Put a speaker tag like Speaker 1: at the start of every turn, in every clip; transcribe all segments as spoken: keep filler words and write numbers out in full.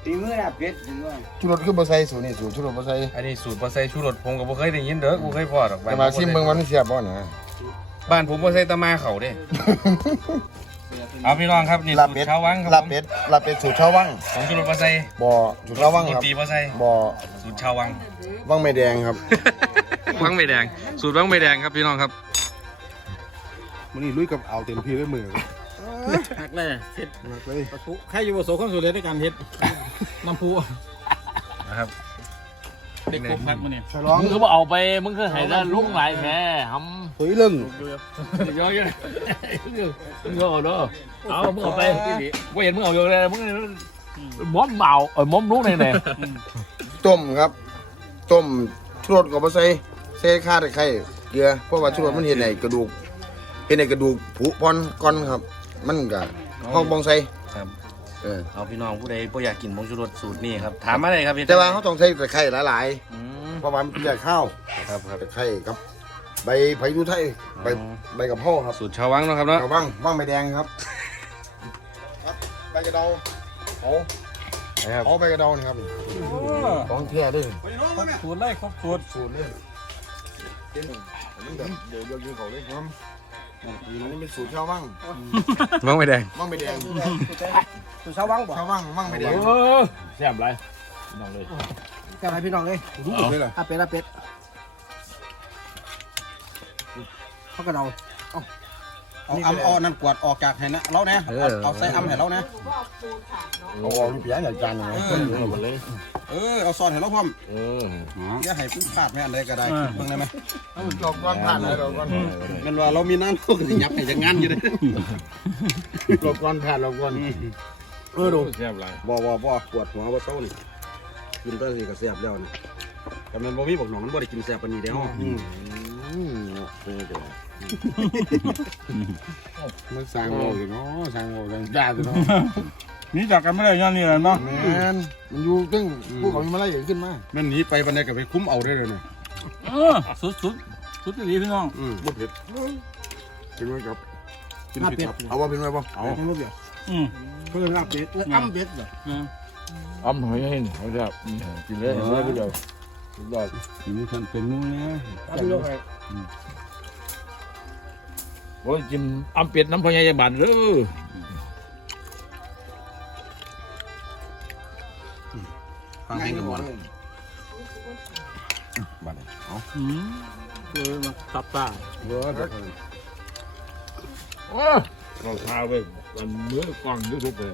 Speaker 1: ตีมือลาบเป็ด
Speaker 2: ชูรสคือบ่ใส่สูตรนี่สูตรชูรสบ่ใส่
Speaker 3: อันนี้สูตรบ่ใส่ชูรสผมก็บ่เคยได้ยินเด้อบ่เคยพอดอก
Speaker 2: แต่มาชิมเบิ่งว่ามันเสียบบ่นะ
Speaker 3: บ้านผมบ่ใส่ตะมาเขาเด้เอาพี่น้องครับนี่
Speaker 2: ลาบ
Speaker 3: สูต
Speaker 2: เป็ด
Speaker 3: รชาววังครับ
Speaker 2: ลาบเป็ดลาบเป็ดสูตรชาววัง
Speaker 3: ผมชูรสบ่ใส่
Speaker 2: บ่สูตรชาววัง
Speaker 3: สู
Speaker 2: ค
Speaker 3: ต
Speaker 2: รั
Speaker 3: ร
Speaker 2: บ
Speaker 3: ตีบ่ใส่
Speaker 2: บ่
Speaker 3: สูตรชาววัง
Speaker 2: วังไม่แดงครับ
Speaker 3: วังไม่แดงสูตรวังไม่แดงครับพี่น้องครับ
Speaker 2: มื้อนี้ลุยกับเอาเต็มที่ด้วยมือ
Speaker 4: หักเลยเฮ็ด
Speaker 2: มากเลย
Speaker 4: ปะทุใครอยู่ประสบความสำเร็จในการเฮ็ดน้ำพุ
Speaker 3: นะครับ
Speaker 4: เด็กครบพักมาเนี่ย
Speaker 2: ฉลอง
Speaker 5: มึงก็บอกเอาไปมึงก็ให้ได้ลุงหลายแท้ท
Speaker 2: เฮ้ยเรื่อง
Speaker 5: ำเยอะๆมึงก็เอาเด้อเอามึงเอาไปว่าเห็นมึงเอาเยอะเลยมึงม้อมเมาเออม้อมลุงไหนไหน
Speaker 2: ต้มครับ ต้มชูรสก็บ่ใส่ใส่ข่าตะไคร้เกลือเพราะว่าชูรสมันเฮ็ดให้กระดูกเฮ็ดให้กระดูกผุพองก่อนครับ มันก็ห้องบ่งใส่
Speaker 3: ครับ
Speaker 2: เออ
Speaker 3: เอาพี่น้องผู้ใดบ่อยากกินผงชูรสสูตรนี้ครับถามมาเลยครับพี่
Speaker 2: แต่ว่าเขาต้องใส่ตะไคร้หลาย
Speaker 3: อืม
Speaker 2: ๆเพราะว่ามันเป็นข้าว
Speaker 3: ครับครับ
Speaker 2: ตะไคร้กับใบไผ่ดูไทยใบใบกะเพราครับ
Speaker 3: สูตรชาววังเนาะครับเนาะ
Speaker 2: เอาบ้างบ้างใบแดงครับใบกระเดาเอา
Speaker 3: นะครับ
Speaker 2: เอาใบกระเดานี่ครับของแท้ด้วย
Speaker 4: ครบสูตรเลยครบสูตร
Speaker 2: สูตรเลยเป็นอันนี้แบบเดี๋ยวเดี๋ยวกินเขาเลยครับอันนี้เป็นสูตรชาววัง
Speaker 3: วังไม่แดง
Speaker 2: วังใบแดง
Speaker 1: ตัวชาววังบ่
Speaker 2: ชาววังวังใบแดง
Speaker 5: เออแซ่บไรน้องเลย
Speaker 1: แก่ไรพี่น้องเลย
Speaker 2: รู้หมดเลยเหรอ
Speaker 1: ลาบเป็ดลาบเป็ดเขากระเดา
Speaker 4: เอาอ้ำเอานั่นกวาดออกจากให้นะเราเนี่ยเอาเอาใส่อ้ำให้เราเนี่ย
Speaker 2: เอาออกลูกเปียกใหญ่จานหนึ่งนะ
Speaker 5: หมดเลย
Speaker 4: เออเอาซอนให้เราพร้อม
Speaker 5: เออ
Speaker 4: อย่าให้ผู้พลาดแม่อันใดก็ได้เบิ่งได้ไหม
Speaker 2: เอาหลอกก้อนผ่านเลยหลอกก้อน
Speaker 4: แม่นว่าเรามีนั่นเราก็สิยับให้จังงานอยู่เด้
Speaker 2: หลอกก้อนผ่านหลอกก้อน
Speaker 4: เออดู
Speaker 5: แซ่บไร
Speaker 4: บ่บ่บ่ปวดหัวบ่เศร้านี่กินไปสิก็แซ่บแล้วนี่แต่มันบ่มีบอกหนองมันบ่ได้กินแซ่บปานนี้แล้วอืม
Speaker 2: อืมเป็นไงตัวมันสั่งโง่เลยเนาะสั่งโง่สั่งจ้าเลยเนาะ
Speaker 4: นี่จากกันไม่ได้ย้อนนี่แหละเนาะ
Speaker 2: แมนมันอยู่ตึ้งพวกเขามีมาไล่ขึ้นมา
Speaker 4: แม่นหนีไปวันใดก็ไปคุ้มเอาได้เลยเนี่ย
Speaker 5: เออสุดสุดสุดดีพี่น้อง
Speaker 4: อืม
Speaker 2: บ่เผ็ดเป็นไงครับกินเผ็ดครับเอาว่าเป็นไงบ่เอา
Speaker 1: ไม่รู้เดี๋ยว
Speaker 5: อืม
Speaker 1: เพื่อนลาบเป็ดแล้วอ้ำเป็ดเหรอ
Speaker 5: อ้ำหอยให้เขาจะกินเลยเลยเดียวสุดยอด
Speaker 4: นี่ท่านเป็นนู้นนะ
Speaker 1: อ้ำยกให้
Speaker 5: โอ้ยกินอ้ำเป็ดน้ำพญายบันเลย
Speaker 4: ฟังเพลงกันบ่
Speaker 2: บัดนี้เอา
Speaker 5: อืมเลยมาตับตา
Speaker 2: เด้อเด้อ
Speaker 5: โอ้เราพาไปวันเมื่อกล้องยูทูบเลย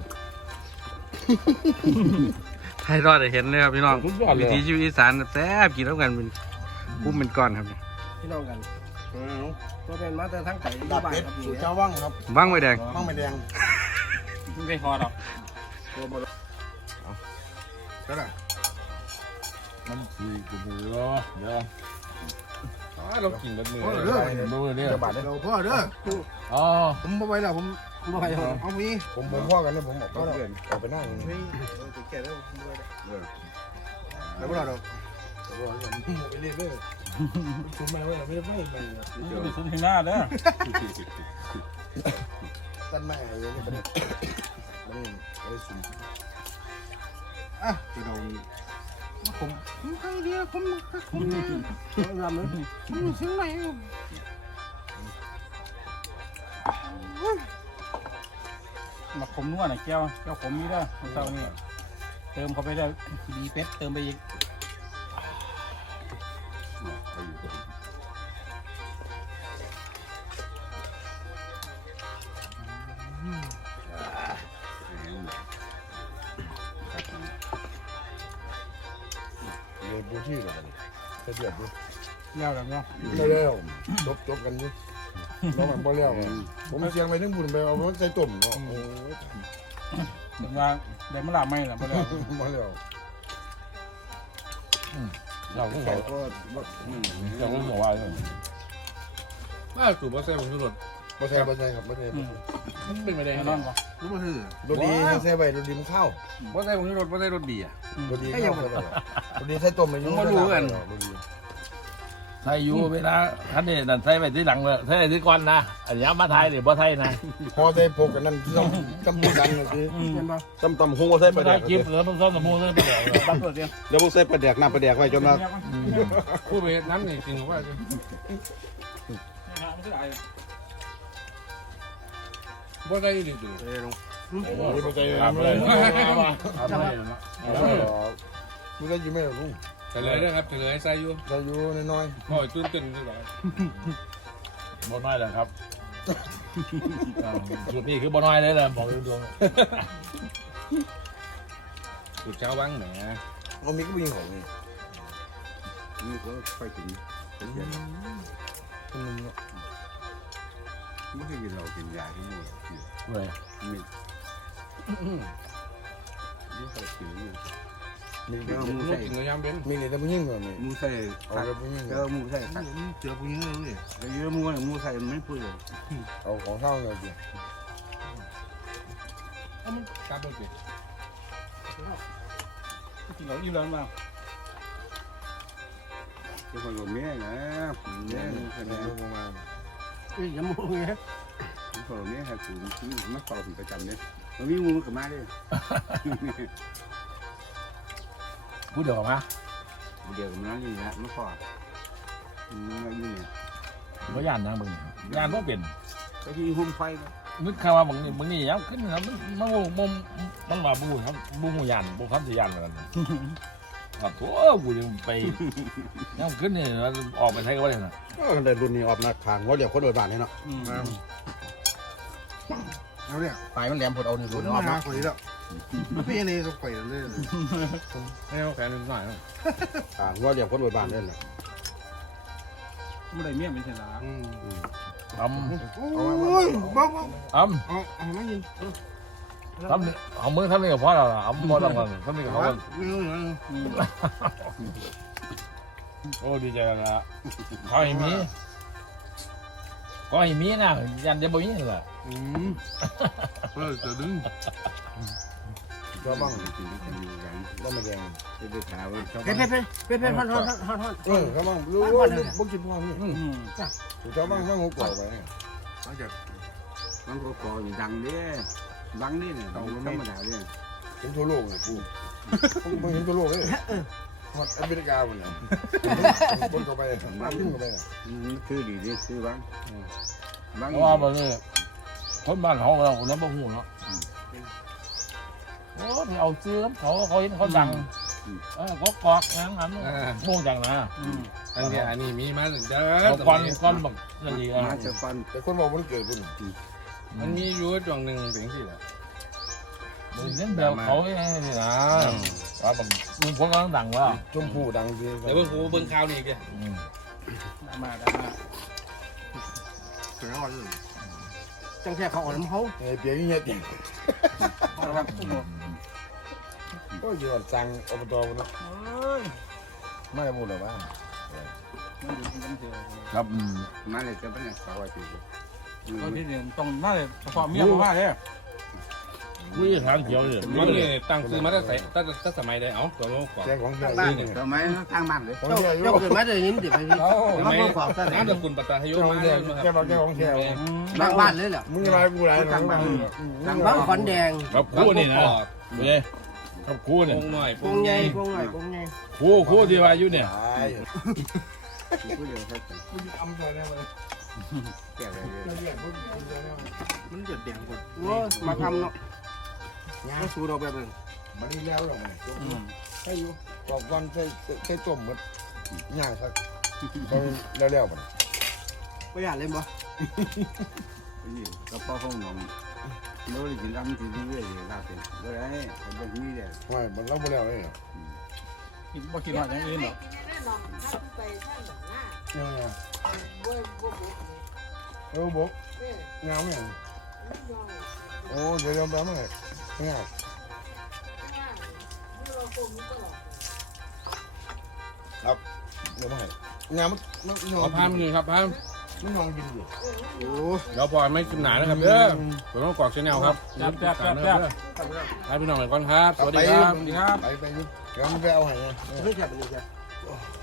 Speaker 3: ไทยรอดได้เห็นเลยครับพี่น้อง
Speaker 5: สุดยอดเลย
Speaker 3: วิถีชีวิตอีสานแซ่บกินแล้วกันเป็นกุ้มเป็นก้อนครับ
Speaker 1: พี่น้องกันตัวเป็นมาแต่ทั้งไก่
Speaker 2: ดับเป็ดสูตรเจ้าว่างครับ
Speaker 3: วังไม่แดง
Speaker 2: ว่างไม่แดง
Speaker 5: ไม่ไปพอหรอก
Speaker 2: ก็ได้
Speaker 5: มันสีกูเบื่อเดี๋ยวเรากินกันมือ
Speaker 2: พ่อเด้อ
Speaker 5: มือเนี่ย
Speaker 2: เดี๋ยวบาดเราพ่อเด้อ
Speaker 5: อ๋อ
Speaker 2: ผมบ่ไปแล้วผม
Speaker 1: บ่ไปเอา
Speaker 2: เอามีผมผมพ่อกันนะผมบอกเพื่อนเอาไปนั่งเฮ้ย
Speaker 1: แก่แล้วบ่ไป
Speaker 2: แล้วพวกเราเราไปเรียนเลยชุมมาว่าไม่ได้ไปมัน
Speaker 4: ไปสุดที่หน้าเด้อ
Speaker 2: ตั้นไม่อะไรเนี่ยมันมันอะไรสุ่มอ่ะไปโดน
Speaker 1: ผมใครเดียวผมผมทำเลยมันถึงไหน
Speaker 4: มาขมนวดน่ะแก้วแก้วขมนี่เด้อเจ้านี่เติมเข้าไปได้ดีเป็ดเติมไปอีก
Speaker 2: เรียนพื้นที่เลยจะเดือดดู
Speaker 4: แล้วแล้วเนาะ
Speaker 2: ไม่แล้วจบจบกันดูน้องมันบ่แล้วผมเสียงไปนึงบุญไปเอาไปใส่ตุ่มเนาะโอ้
Speaker 4: ถึงว่าเดี๋ยวมันลาไม่ล่ะบ่แล้ว
Speaker 2: บ่แล้ว
Speaker 5: เราก็
Speaker 2: เขาก็
Speaker 5: เราก็บอกว่าเลย
Speaker 3: ว่าสูตรบ่ใส่ผงชูรส
Speaker 2: บ่ใช่บ่ใช่ครับบ่ใช่
Speaker 5: มันเป็นไปได้
Speaker 4: แน่
Speaker 5: ไง
Speaker 4: นอนบ่
Speaker 2: รู้บ่คือรถดีใส่ไปรถดีมันเข้า
Speaker 3: บ่ใส่ผงชูรสบ่ใส่รสดีอ่ะ
Speaker 2: รถดีเข้ารถดีใส่ตุ่มไปอยู่
Speaker 5: ใส่อยู่เวลาท่านนี่นั่นใส่ไปที่หลังเลยใส่ที่ก่อนนะอันนี้มาไทยหรือบ่ไทยนะ
Speaker 2: พอได้พกกันนั่นต้องจำปูกันเลยคือ
Speaker 1: เห็นปะ
Speaker 6: จำตำหงว่าใส่ป
Speaker 5: ไม่
Speaker 6: ลาแด
Speaker 5: ได้
Speaker 6: ก
Speaker 5: กิฟแล้วต้องซ่อนสมูนเลยไปแล้ว
Speaker 1: บัตรเปิดเดียว
Speaker 6: เดี๋ยวพวกใส่ปลาแดกน้ำปลาแดกไว้จนว่า
Speaker 3: พูดไปน้ำนี่จริงว่า บ่ได้ดิดู
Speaker 2: ไม่ใจ
Speaker 5: อาบ
Speaker 2: ไม่
Speaker 5: เล
Speaker 2: ได้
Speaker 5: ยอาบเลย
Speaker 2: ไม่ได้ยิ้มไม่หรอกลุง
Speaker 3: เฉลยเด้อครับเฉลยใส่อยู่
Speaker 2: เราอยู่น้อย
Speaker 3: พ่อยตื่นเต้นด้วยหรอ
Speaker 5: บ่น้อยเลยครับจุดนี้คือบ่น้อยเลยแหละบอกดวง
Speaker 3: สุดเช้าวังแหม
Speaker 2: ๆเอามีก็มีของนี่
Speaker 1: นี่ก็ค่อยกินเป็นเดือน
Speaker 2: คนนึงเนาะ
Speaker 1: ไม่เคยกินเรากินยาที่นู่น
Speaker 5: เลย
Speaker 1: มีนี่ค่อยกินนี่
Speaker 2: มี
Speaker 1: เจอหมู
Speaker 3: ลูก
Speaker 1: ใส่
Speaker 3: กินกับยำเบน
Speaker 2: มีแต่ผู้หญิงก่อนนี่
Speaker 1: หมูใส่
Speaker 2: เอาแต่ผู้หญิง
Speaker 1: เจอหมูใส่ตัด
Speaker 6: เจอผู้หญิงเลย
Speaker 1: เยอะหมูเนี่ยหมูใส่ไม่พูดเลย
Speaker 2: เอาของเท่าเลยสิ
Speaker 3: กลับไปสิ
Speaker 4: กินเราอิ่มแล้วมา
Speaker 1: คือคนกับเมียนะเมียนี่แสดง
Speaker 2: ประมาณ
Speaker 1: เอ้ยยังมูเนี่ยคนกับเมียครับถึงที่มาต่อถึงประจำเนี่ยมันมีมูกับมาเลย
Speaker 5: พูดเดี๋ยวมา
Speaker 1: เดี๋ยวมันนั่งอยู่นะไม่พอมันนั่งอยู่เนี่ย
Speaker 5: บ่ย่านนะมึงย่านบ่เป็น
Speaker 1: ก็ที่หุ่มไฟ
Speaker 5: นึกคำว่ามึงนี่มึงนี่ยังขึ้นนะมันมันมันมันว่าบูครับบูมูยันบูคำสิยันกันครับโอ้กูยังไปยังขึ้นนี่ออกไปใช้กันเลยนะ
Speaker 6: ก็ได้รุ่นนี้ออกหน้าทางว่าเดี๋ยวคนโดยบ้านนี่เนาะ
Speaker 2: เอาเนี่ยปลายมันแหลมพอเอาหนึ่ง
Speaker 6: รุ่
Speaker 2: ส่
Speaker 6: น
Speaker 2: วน
Speaker 6: อ
Speaker 2: อ
Speaker 6: อ
Speaker 2: อก ก
Speaker 6: มา
Speaker 2: มา
Speaker 6: คนนี้แล้วพี่นี่ก็ไปเลย
Speaker 3: ให้เขาแขนนิดหน่อย
Speaker 6: ทางว่าเดี๋ยวคนโดยบ้านนี่แหละ
Speaker 4: ไม่ได้เมียไม่ใช่หรอ
Speaker 5: อ้ำ
Speaker 2: โอ้ยบ้าบ้า
Speaker 5: อ้ำ
Speaker 2: เอาเอาไม่ยิน
Speaker 5: ทำเอามือทำนี่กับพ่อเราอ้ำพ่อเราก่อนทำนี่กับพ่อโอ้ดีใจละขอให้มีขอให้มีนะยันจะบ่มีนี่แหละ
Speaker 2: อืมเออจะดึงก็บ้าง
Speaker 1: กินกันอยู่กัน
Speaker 2: ก็ไม่แดง
Speaker 1: จะได้ข่าวว่าชาว
Speaker 2: เพ่
Speaker 1: บ้าน
Speaker 2: เพ่เพ่เพ่เพ่ฮอนฮอนฮอนฮอนเออก็บ้างรู้ว่าบุกินพ่อนี่ชาวบ้านเขางกกว่าไป
Speaker 1: เขาจะมันก็ก่ออยู่ดังเนี่ยดังนี่เนี่ยเราธรรมดาเนี่ย
Speaker 2: เห็นทั่วโลกเลยกูมึงเห็นทั่วโลกเลยฮอตอเมริกาหมดเลยคนเข้าไปบ้านขึ้นเข้าไป
Speaker 1: มันคือดีนี่คือบ้างบ้าง
Speaker 5: เพราะว่าแบบนี้คนบ้านเขาเราคนนั้นบ่หูเนาะโอ้ไปเอาซื้อเขาเขาเห็นเขาดังเออก็กอกงั้นงั้นโม่จังนะ
Speaker 3: อันนี้อันนี้มีมาเด้
Speaker 5: เอาก้อนก้อนแบบนั่นดีอ่ะ
Speaker 1: มาจะฟัน
Speaker 2: แต่คนบอกมันเกิดบุญ
Speaker 3: มันมีอยู่ดวงหนึ่งเป็นที่ละ
Speaker 5: เล่นแบบเขาไงนี่นะว่าแบบลุงพลกำลังดังว่า
Speaker 2: ชมพูดังดี
Speaker 3: เดี๋ยวเบิ่งกูเบิ่งข่าวนี่อีก
Speaker 4: มาได้มา
Speaker 6: ถึงแล้วเลย
Speaker 1: จังแค่เขาอ่อนเขา
Speaker 2: ไอ้เปียกเงี้ยจริง
Speaker 4: ครับ
Speaker 2: ก็ยืนสั่งอบตมันเนาะไม่ได้พูดหรอวะ
Speaker 5: ครับ
Speaker 1: มาเลยจะเป็นสาวไอ้ที่
Speaker 4: ตอนที่เรียนต้องมาเลยพอเมียมาเลย
Speaker 5: คุยทางเขียวเลย
Speaker 3: มันนี่ตั้งซื้อมาตั้งแต่ตั้งแต่สมัยใดเอ้าตัวนู้นก่อน
Speaker 2: แจ้งของแท้
Speaker 1: บ้าน
Speaker 2: ยืน
Speaker 1: ทำไมทางบ้านเลย
Speaker 2: ของแท้ยืน
Speaker 1: เจ้าเกิดมาจะยินดิไปพี่
Speaker 3: ทำไมน้ำตะกุลปัตตาหย
Speaker 2: เจ้าของ
Speaker 3: มา
Speaker 2: แท้
Speaker 3: เลย
Speaker 2: แจ้งของแท้ของแท้
Speaker 1: บ้านบ้านเลยเหรอ
Speaker 2: มึงอะไรกูอะไร
Speaker 1: ทางบ้าน
Speaker 2: ทาง
Speaker 1: บ้านขอนแดง
Speaker 5: ครับคู่นี่นะเว้ยครับคู่
Speaker 3: ป
Speaker 5: เนี่ย
Speaker 3: งหน่อย
Speaker 1: ปงใหญ่ปงใหญ่ปงใหญ่
Speaker 5: คู่คู่ที่ว่าอยู่เนี่ย
Speaker 2: ตาย
Speaker 1: ผู้เดียวใช่ไหม
Speaker 2: กูจะอำตัวเนี่ยเลย
Speaker 1: แก่เลย
Speaker 2: เรียกกูอำตัวเนี่ย
Speaker 1: มันจะแดงกว่าโอ้มาทำเนาะก็สูดออกแบบนึง
Speaker 2: มันนี่แล้วหรอไงใช่อยู่กอบก้อนใส่ใส่ต้มหมดย่างสักตอนแล้วแล้วมัน
Speaker 1: ไม่อยากเล่นบ่นี่กระเป๋าห้องนอนเราได้กินน้ำที่นี่เลยลาเต็มเลยไอ้แบบนี้เลย
Speaker 2: ไม่มันเล่าไปแล้วเลย
Speaker 4: กินบ่กินหอดอย่างอื่นหรอก
Speaker 2: เนี่ยเนี่ยเออบุ๊กเงาเนี่ยโอ้เดี๋ยวเดี๋ยวแป๊บนึงเงาครับเดี๋ยวมาให้เงามันมันนอ
Speaker 3: ขอน พามนี่ครับพาม
Speaker 2: มันนอนกินอยู่
Speaker 1: โอ้
Speaker 3: เดี๋ยวพอไม่กินหนานะครับเด้อตัวนู้นกอกชแนลครับ
Speaker 4: แซ่บแซ่บแซ่บแซ่บ
Speaker 3: ให้พี่น้องหน่อยก่อนครับสวัสดีครับ
Speaker 4: สวัสดีครับ
Speaker 2: ไปไปอยู่เดี๋ยวมันไปเอาให้
Speaker 1: ไม่ใช่เป็นนี่ใช่
Speaker 2: ไ